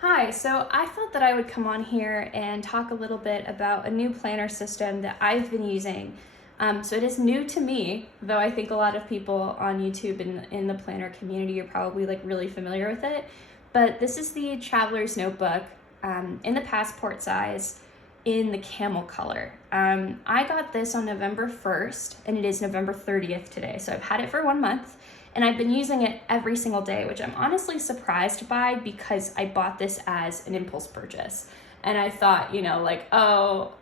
Hi, so I thought that I would come on here and talk a little bit about a new planner system that I've been using. So it is new to me, though I think a lot of people on YouTube and in the planner community are probably like really familiar with it. But this is the Traveler's Notebook in the passport size in the camel color. I got this on November 1st and it is November 30th today. So I've had it for 1 month. And I've been using it every single day, which I'm honestly surprised by because I bought this as an impulse purchase. And I thought, oh,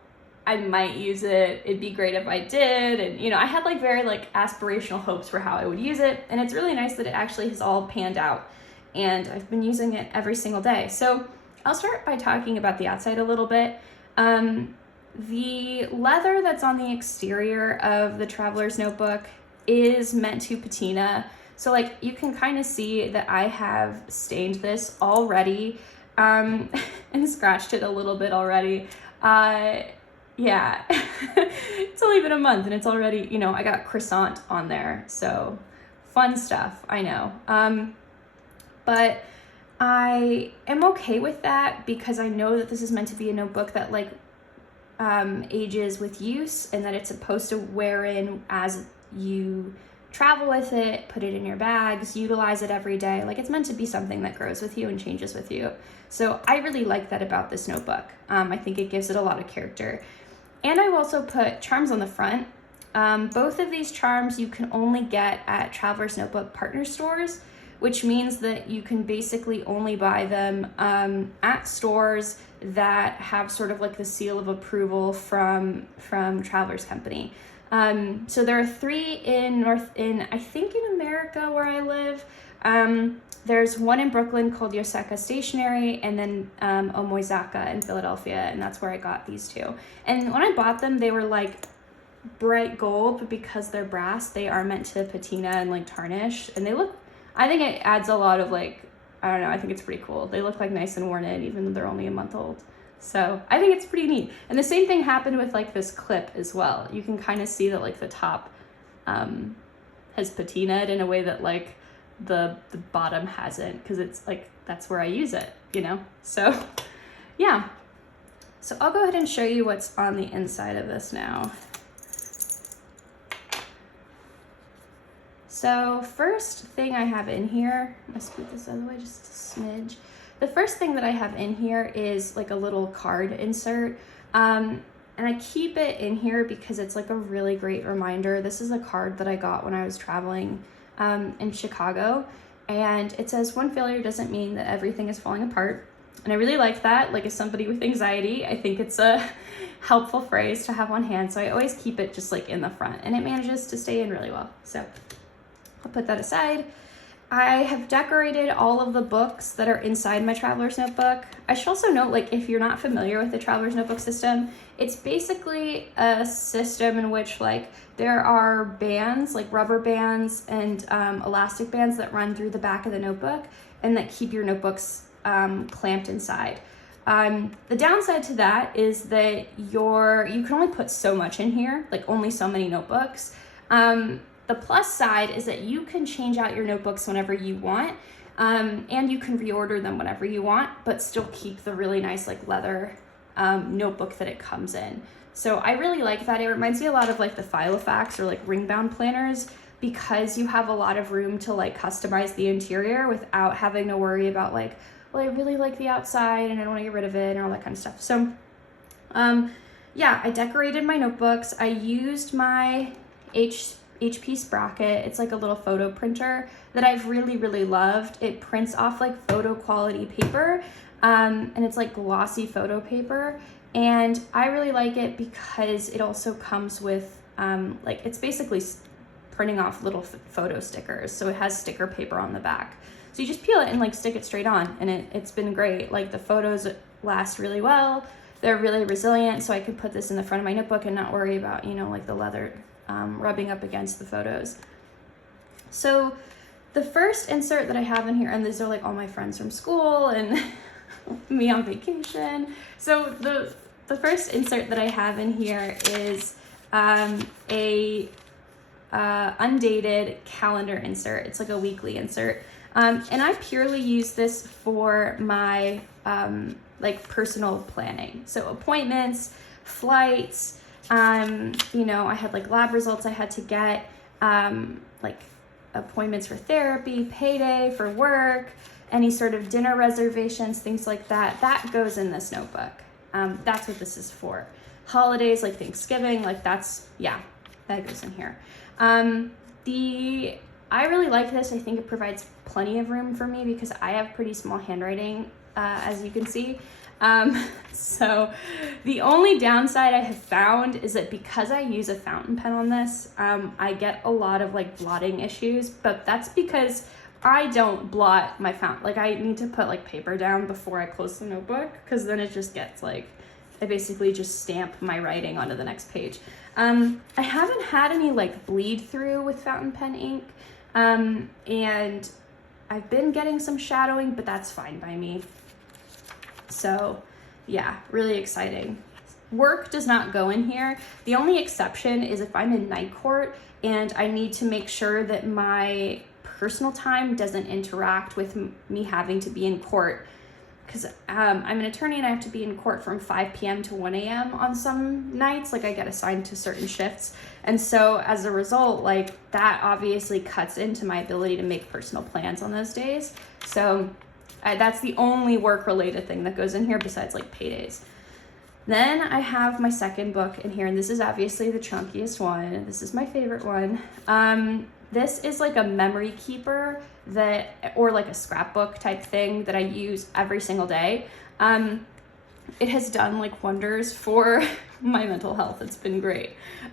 I might use it. It'd be great if I did. And, I had like very like aspirational hopes for how I would use it. And it's really nice that it actually has all panned out. And I've been using it every single day. So I'll start by talking about the outside a little bit. The leather that's on the exterior of the Traveler's Notebook is meant to patina. So like you can kind of see that I have stained this already and scratched it a little bit already. Yeah, it's only been a month and it's already, I got croissant on there. So fun stuff, I know. But I am okay with that because I know that this is meant to be a notebook that like ages with use and that it's supposed to wear in as you travel with it, put it in your bags, utilize it every day. Like it's meant to be something that grows with you and changes with you. So I really like that about this notebook. I think it gives it a lot of character. And I've also put charms on the front. Both of these charms you can only get at Traveler's Notebook partner stores, which means that you can basically only buy them at stores that have sort of like the seal of approval from Traveler's Company. So there are 3 in I think in America where I live. There's one in Brooklyn called Yoseka Stationery, and then Omoizaka in Philadelphia, and that's where I got these 2. And when I bought them, they were like bright gold, but because they're brass, they are meant to patina and like tarnish, and I think it adds a lot of like, I don't know, I think it's pretty cool. They look like nice and worn in, even though they're only a month old. So I think it's pretty neat. And the same thing happened with like this clip as well. You can kind of see that like the top has patinaed in a way that like the bottom hasn't, because it's like, that's where I use it, So yeah. So I'll go ahead and show you what's on the inside of this now. So first thing I have in here, I'm gonna scoot this out of the way just a smidge. The first thing that I have in here is like a little card insert. And I keep it in here because it's like a really great reminder. This is a card that I got when I was traveling in Chicago. And it says, "One failure doesn't mean that everything is falling apart." And I really like that. Like as somebody with anxiety, I think it's a helpful phrase to have on hand. So I always keep it just like in the front, and it manages to stay in really well. So I'll put that aside. I have decorated all of the books that are inside my Traveler's Notebook. I should also note, like, if you're not familiar with the Traveler's Notebook system, it's basically a system in which, like, there are bands, like rubber bands and elastic bands that run through the back of the notebook and that keep your notebooks clamped inside. The downside to that is that you can only put so much in here, like only so many notebooks. The plus side is that you can change out your notebooks whenever you want, and you can reorder them whenever you want, but still keep the really nice like leather notebook that it comes in. So I really like that. It reminds me a lot of like the Filofax or like ring-bound planners, because you have a lot of room to like customize the interior without having to worry about like, well, I really like the outside and I don't want to get rid of it and all that kind of stuff. So yeah, I decorated my notebooks. I used my HP Sprocket. It's like a little photo printer that I've really, really loved. It prints off like photo quality paper, and it's like glossy photo paper. And I really like it because it also comes with, like it's basically printing off little photo stickers. So it has sticker paper on the back. So you just peel it and like stick it straight on, and it's been great. Like the photos last really well. They're really resilient, so I could put this in the front of my notebook and not worry about, like the leather rubbing up against the photos. So the first insert that I have in here, and these are like all my friends from school and me on vacation. So the first insert that I have in here is a undated calendar insert. It's like a weekly insert. And I purely use this for my like personal planning. So appointments, flights, you know, I had like lab results I had to get, like appointments for therapy, payday for work, any sort of dinner reservations, things like that. That goes in this notebook. That's what this is for. Holidays like Thanksgiving, like that's, yeah, that goes in here. I really like this. I think it provides plenty of room for me because I have pretty small handwriting, as you can see. So the only downside I have found is that because I use a fountain pen on this, I get a lot of like blotting issues, but that's because I don't blot my fountain. Like I need to put like paper down before I close the notebook because then it just gets like, I basically just stamp my writing onto the next page. I haven't had any like bleed through with fountain pen ink, and I've been getting some shadowing, but that's fine by me. So yeah, really exciting. Work does not go in here. The only exception is if I'm in night court and I need to make sure that my personal time doesn't interact with me having to be in court, because I'm an attorney and I have to be in court from 5 p.m. to 1 a.m. on some nights. Like I get assigned to certain shifts. And so as a result, like that obviously cuts into my ability to make personal plans on those days. So that's the only work related thing that goes in here besides like paydays. Then I have my second book in here, and this is obviously the chunkiest one. This is my favorite one. This is like a memory keeper or like a scrapbook type thing that I use every single day. It has done like wonders for my mental health. It's been great.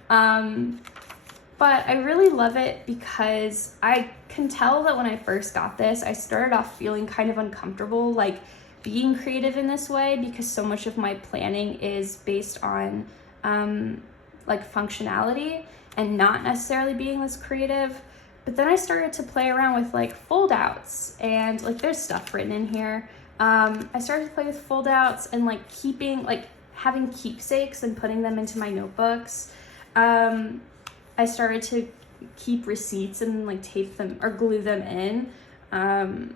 But I really love it because I can tell that when I first got this, I started off feeling kind of uncomfortable, like being creative in this way, because so much of my planning is based on like functionality and not necessarily being this creative. But then I started to play around with like fold outs, and like there's stuff written in here. I started to play with fold outs and like having keepsakes and putting them into my notebooks. I started to keep receipts and like tape them or glue them in. And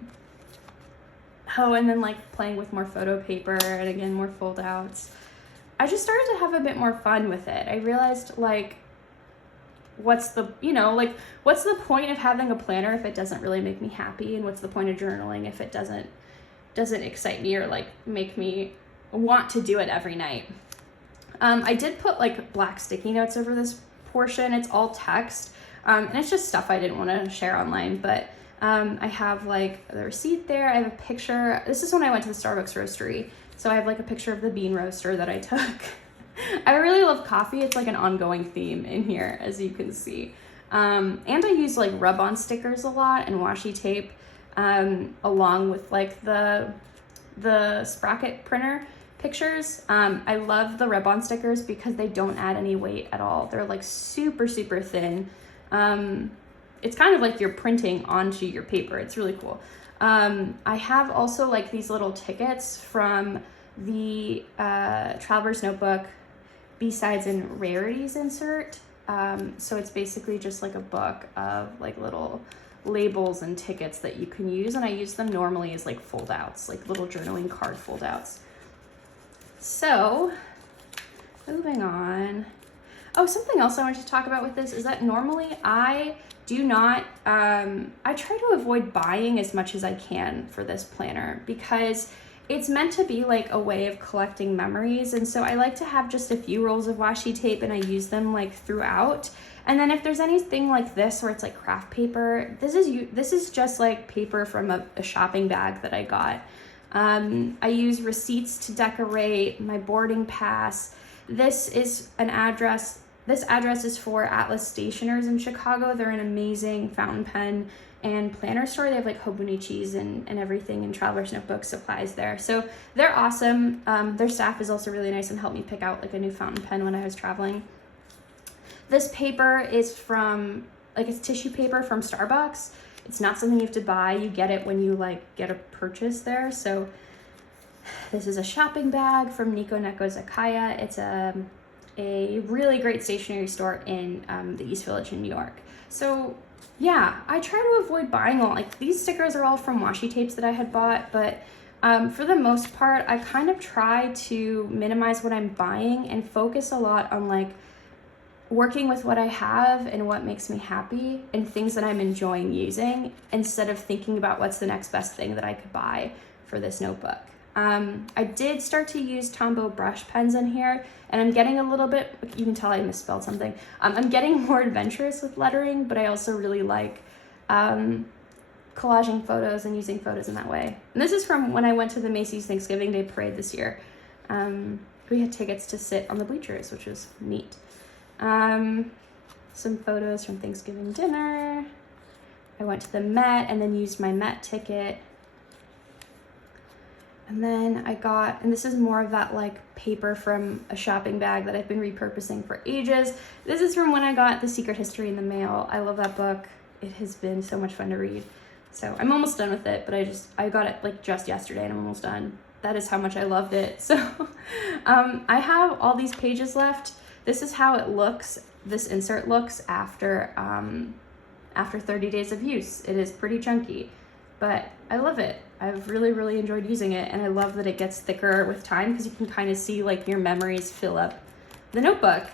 then like playing with more photo paper and again, more fold outs. I just started to have a bit more fun with it. I realized like, what's the point of having a planner if it doesn't really make me happy? And what's the point of journaling if it doesn't excite me or like make me want to do it every night? I did put like black sticky notes over this portion. It's all text, and it's just stuff I didn't want to share online, but I have like the receipt there. I have a picture. This is when I went to the Starbucks roastery. So I have like a picture of the bean roaster that I took. I really love coffee. It's like an ongoing theme in here, as you can see. And I use like rub-on stickers a lot and washi tape, along with like the Sprocket printer pictures. I love the rub-on stickers because they don't add any weight at all. They're like super, super thin. It's kind of like you're printing onto your paper. It's really cool. I have also like these little tickets from the Traveler's Notebook B-Sides and Rarities insert. So it's basically just like a book of like little labels and tickets that you can use, and I use them normally as like fold outs, like little journaling card fold outs. So moving on. Oh, something else I wanted to talk about with this is that normally I do not, I try to avoid buying as much as I can for this planner because it's meant to be like a way of collecting memories. And so I like to have just a few rolls of washi tape and I use them like throughout. And then if there's anything like this where it's like craft paper, this is just like paper from a shopping bag that I got. I use receipts to decorate my boarding pass. This is an address. This address is for Atlas Stationers in Chicago. They're an amazing fountain pen and planner store. They have like Hobonichis and everything and Traveler's Notebook supplies there. So they're awesome. Their staff is also really nice and helped me pick out like a new fountain pen when I was traveling. This paper is from, like it's tissue paper from Starbucks. It's not something you have to buy. You get it when you like get a purchase there. So this is a shopping bag from Nico Neko Zakaya. It's a really great stationery store in the East Village in New York. So yeah, I try to avoid buying all, like these stickers are all from washi tapes that I had bought, but for the most part, I kind of try to minimize what I'm buying and focus a lot on like working with what I have and what makes me happy and things that I'm enjoying using instead of thinking about what's the next best thing that I could buy for this notebook. I did start to use Tombow brush pens in here, and I'm getting a little bit, you can tell I misspelled something. I'm getting more adventurous with lettering, but I also really like collaging photos and using photos in that way. And this is from when I went to the Macy's Thanksgiving Day Parade this year. We had tickets to sit on the bleachers, which was neat. Some photos from Thanksgiving dinner. I went to the Met and then used my Met ticket. And then I got, and this is more of that like paper from a shopping bag that I've been repurposing for ages. This is from when I got The Secret History in the mail. I love that book. It has been so much fun to read. So I'm almost done with it, but I got it like just yesterday and I'm almost done. That is how much I loved it. So I have all these pages left. This is how it looks. This insert looks after 30 days of use. It is pretty chunky, but I love it. I've really, really enjoyed using it, and I love that it gets thicker with time because you can kind of see like your memories fill up the notebook.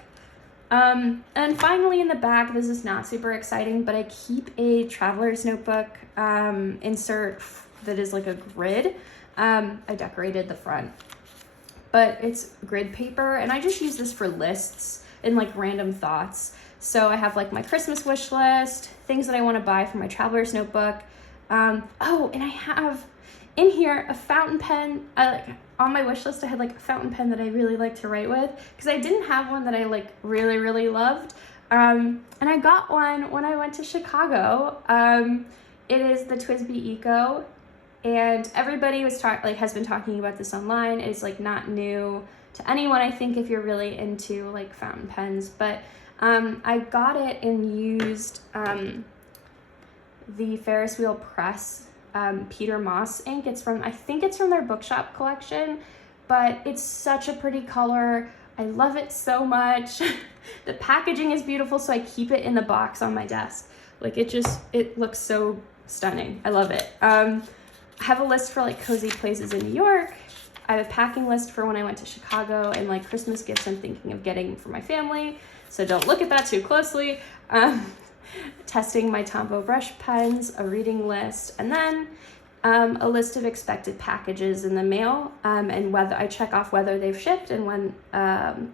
And finally in the back, this is not super exciting, but I keep a traveler's notebook insert that is like a grid. I decorated the front, but it's grid paper, and I just use this for lists and like random thoughts. So I have like my Christmas wish list, things that I want to buy for my traveler's notebook. Oh, and I have in here a fountain pen. On my wish list, I had like a fountain pen that I really like to write with because I didn't have one that I like really, really loved. And I got one when I went to Chicago. It is the TWSBI Eco, and everybody has been talking about this online. It's like not new to anyone, I think, if you're really into like fountain pens, but I got it and used the Ferris Wheel Press Peter Moss ink. I think it's from their bookshop collection, but it's such a pretty color. I love it so much. The packaging is beautiful, so I keep it in the box on my desk. Like it looks so stunning. I love it. I have a list for like cozy places in New York. I have a packing list for when I went to Chicago and like Christmas gifts I'm thinking of getting for my family. So don't look at that too closely. Testing my Tombow brush pens, a reading list, and then a list of expected packages in the mail, and whether I check off whether they've shipped and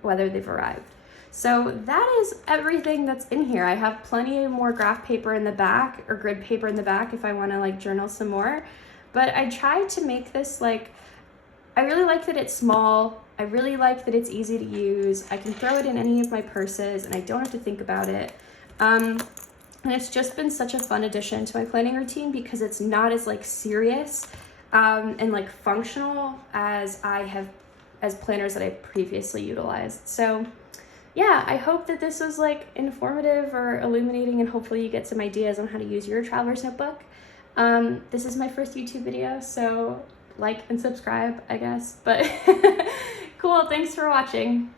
whether they've arrived. So that is everything that's in here. I have plenty more graph paper in the back, or grid paper in the back if I want to like journal some more. But I tried to make this like, I really like that it's small. I really like that it's easy to use. I can throw it in any of my purses and I don't have to think about it. And it's just been such a fun addition to my planning routine because it's not as like serious and like functional as planners that I previously utilized. So yeah, I hope that this was like informative or illuminating, and hopefully you get some ideas on how to use your traveler's notebook. This is my first YouTube video, so like and subscribe, I guess, but cool. Thanks for watching.